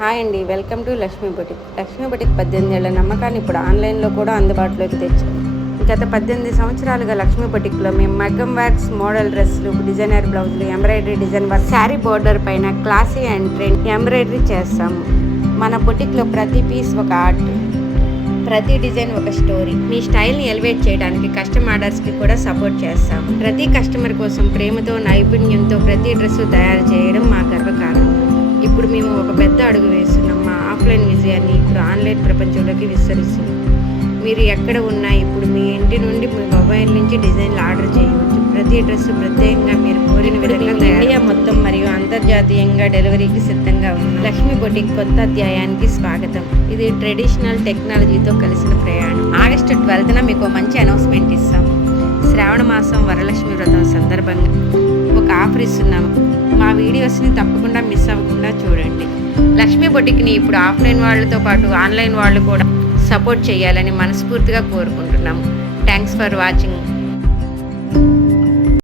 Hi అండి, welcome to Lakshmi boutique. Lakshmi boutique 18 ఏళ్ల నమ్మకాన్ని ఇప్పుడు ఆన్లైన్లో కూడా అందుబాటులోకి తెచ్చాం. గత 18 సంవత్సరాలుగా లక్ష్మీ బొటిక్లో మేము మగ్గం వర్క్స్, మోడల్ డ్రెస్సులు, డిజైనర్ బ్లౌజులు, embroidery design work, sari border పైన క్లాసీ అండ్ ట్రెండ్ ఎంబ్రాయిడరీ చేస్తాము. మన బొటిక్లో ప్రతి పీస్ ఒక ఆర్ట్, ప్రతి డిజైన్ ఒక స్టోరీ. మీ స్టైల్ని ఎలివేట్ చేయడానికి కస్టమర్ ఆర్డర్స్కి కూడా సపోర్ట్ చేస్తాము. ప్రతి కస్టమర్ కోసం ప్రేమతో, నైపుణ్యంతో ప్రతి డ్రెస్సు తయారు చేయడం మా గర్వకారణం. ఇప్పుడు మేము ఒక పెద్ద అడుగు వేస్తున్నాం. మా ఆఫ్లైన్ విజయాన్ని ఇప్పుడు ఆన్లైన్ ప్రపంచంలోకి విస్తరిస్తున్నాం. మీరు ఎక్కడ ఉన్నా ఇప్పుడు మీ ఇంటి నుండి మీ మొబైల్ నుంచి డిజైన్లు ఆర్డర్ చేయవచ్చు. ప్రతి డ్రెస్సు ప్రత్యేకంగా మీరు కోరిన విధంగా ఇండియా మొత్తం మరియు అంతర్జాతీయంగా డెలివరీకి సిద్ధంగా ఉన్నాం. లక్ష్మీ బొటిక్ కొత్త అధ్యాయానికి స్వాగతం. ఇది ట్రెడిషనల్ టెక్నాలజీతో కలిసిన ప్రయాణం. ఆగస్టు 12న మీకు మంచి అనౌన్స్మెంట్ ఇస్తాం. శ్రావణ మాసం వరలక్ష్మి వ్రతం సందర్భంగా ఒక ఆఫర్ ఇస్తున్నాము. మా వీడియోస్ని తప్పకుండా మిస్ అవ్వకుండా చూడండి. లక్ష్మీ బొటిక్ని ఇప్పుడు ఆఫ్లైన్ వాళ్ళతో పాటు ఆన్లైన్ వాళ్ళు కూడా సపోర్ట్ చేయాలని మనస్ఫూర్తిగా కోరుకుంటున్నాము. Thanks for watching.